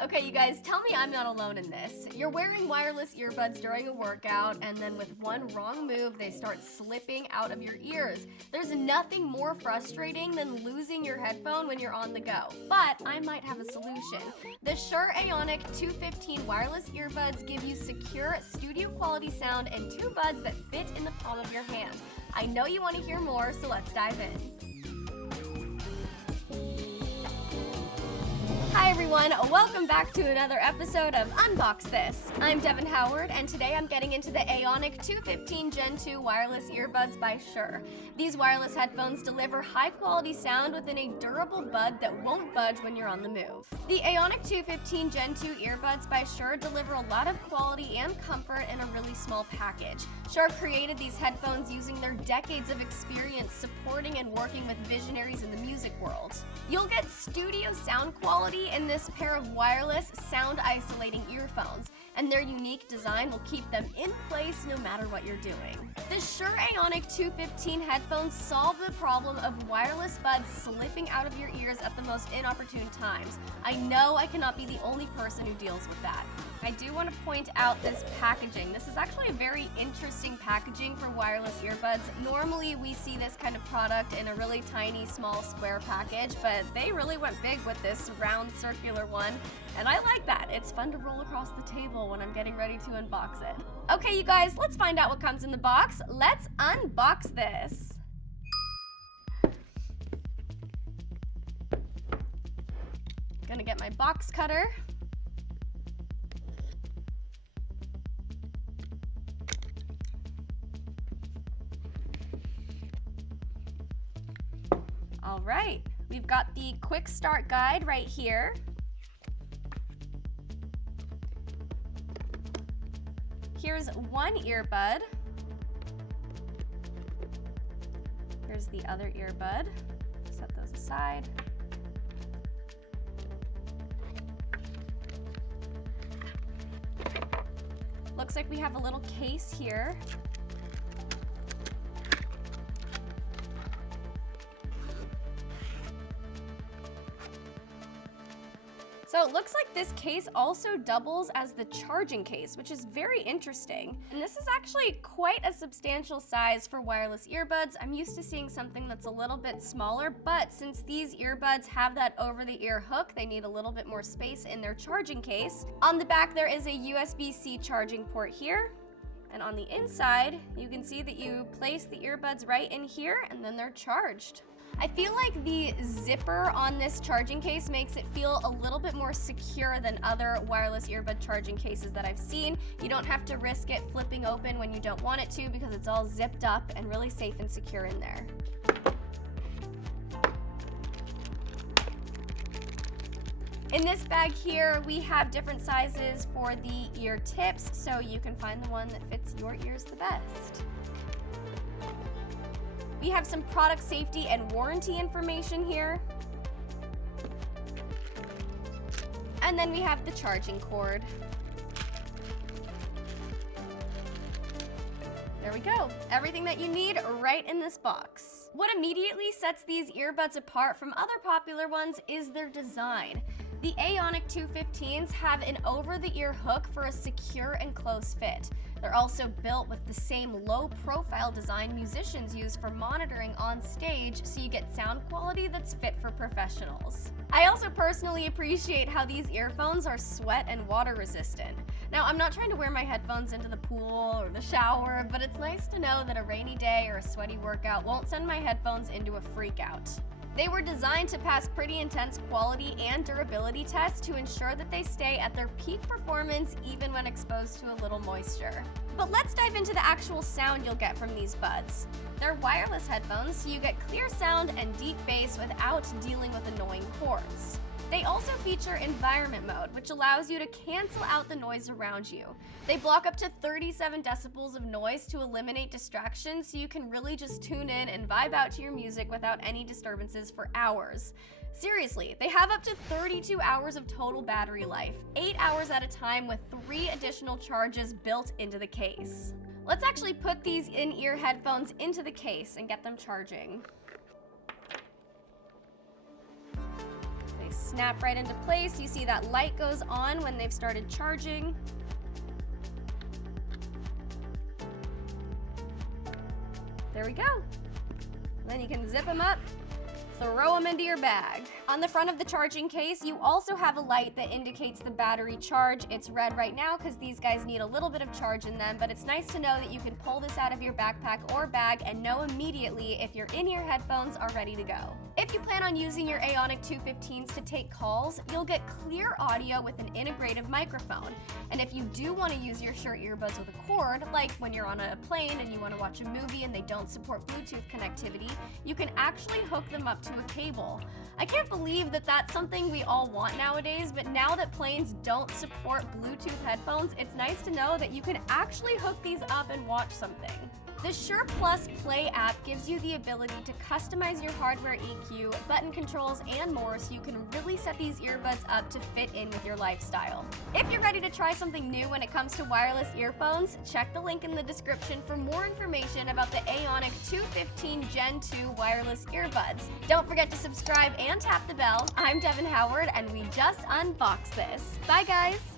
Okay, you guys, tell me I'm not alone in this. You're wearing wireless earbuds during a workout, and then with one wrong move, they start slipping out of your ears. There's nothing more frustrating than losing your headphone when you're on the go. But I might have a solution. The Shure Aonic 215 wireless earbuds give you secure studio quality sound and two buds that fit in the palm of your hand. I know you want to hear more, so let's dive in. Hi everyone, welcome back to another episode of Unbox This. I'm Devin Howard, and today I'm getting into the Aonic 215 Gen 2 wireless earbuds by Shure. These wireless headphones deliver high-quality sound within a durable bud that won't budge when you're on the move. The Aonic 215 Gen 2 earbuds by Shure deliver a lot of quality and comfort in a really small package. Shure created these headphones using their decades of experience supporting and working with visionaries in the music world. You'll get studio sound quality in this pair of wireless sound isolating earphones, and their unique design will keep them in place no matter what you're doing. The Shure Aonic 215 headphones solve the problem of wireless buds slipping out of your ears at the most inopportune times. I know I cannot be the only person who deals with that. I do want to point out this packaging. This is actually a very interesting packaging for wireless earbuds. Normally we see this kind of product in a really tiny, small square package, but they really went big with this round circular one, and I like that. It's fun to roll across the table when I'm getting ready to unbox it. Okay, you guys, let's find out what comes in the box. Let's unbox this. Gonna get my box cutter. All right, we've got the quick start guide right here. Here's one earbud. Here's the other earbud. Set those aside. Looks like we have a little case here. So it looks like this case also doubles as the charging case, which is very interesting. And this is actually quite a substantial size for wireless earbuds. I'm used to seeing something that's a little bit smaller, but since these earbuds have that over-the-ear hook, they need a little bit more space in their charging case. On the back, there is a USB-C charging port here. And on the inside, you can see that you place the earbuds right in here, and then they're charged. I feel like the zipper on this charging case makes it feel a little bit more secure than other wireless earbud charging cases that I've seen. You don't have to risk it flipping open when you don't want it to because it's all zipped up and really safe and secure in there. In this bag here, we have different sizes for the ear tips, so you can find the one that fits your ears the best. We have some product safety and warranty information here. And then we have the charging cord. There we go. Everything that you need right in this box. What immediately sets these earbuds apart from other popular ones is their design. The Aonic 215s have an over-the-ear hook for a secure and close fit. They're also built with the same low-profile design musicians use for monitoring on stage, so you get sound quality that's fit for professionals. I also personally appreciate how these earphones are sweat and water resistant. Now, I'm not trying to wear my headphones into the pool or the shower, but it's nice to know that a rainy day or a sweaty workout won't send my headphones into a freak out. They were designed to pass pretty intense quality and durability tests to ensure that they stay at their peak performance even when exposed to a little moisture. But let's dive into the actual sound you'll get from these buds. They're wireless headphones, so you get clear sound and deep bass without dealing with annoying cords. They also feature environment mode, which allows you to cancel out the noise around you. They block up to 37 decibels of noise to eliminate distractions, so you can really just tune in and vibe out to your music without any disturbances for hours. Seriously, they have up to 32 hours of total battery life, 8 hours at a time with 3 additional charges built into the case. Let's actually put these in-ear headphones into the case and get them charging. They snap right into place. You see that light goes on when they've started charging. There we go. Then you can zip them up, throw them into your bag. On the front of the charging case, you also have a light that indicates the battery charge. It's red right now because these guys need a little bit of charge in them, but it's nice to know that you can pull this out of your backpack or bag and know immediately if your in-ear headphones are ready to go. If you plan on using your Aonic 215s to take calls, you'll get clear audio with an integrated microphone. And if you do want to use your Shure earbuds with a cord, like when you're on a plane and you want to watch a movie and they don't support Bluetooth connectivity, you can actually hook them up to a cable. I can't believe that that's something we all want nowadays, but now that planes don't support Bluetooth headphones, it's nice to know that you can actually hook these up and watch something. The Shure Plus Play app gives you the ability to customize your hardware EQ, button controls, and more so you can really set these earbuds up to fit in with your lifestyle. If you're ready to try something new when it comes to wireless earphones, check the link in the description for more information about the Aonic 215 Gen 2 wireless earbuds. Don't forget to subscribe and tap the bell. I'm Devin Howard, and we just unboxed this. Bye, guys!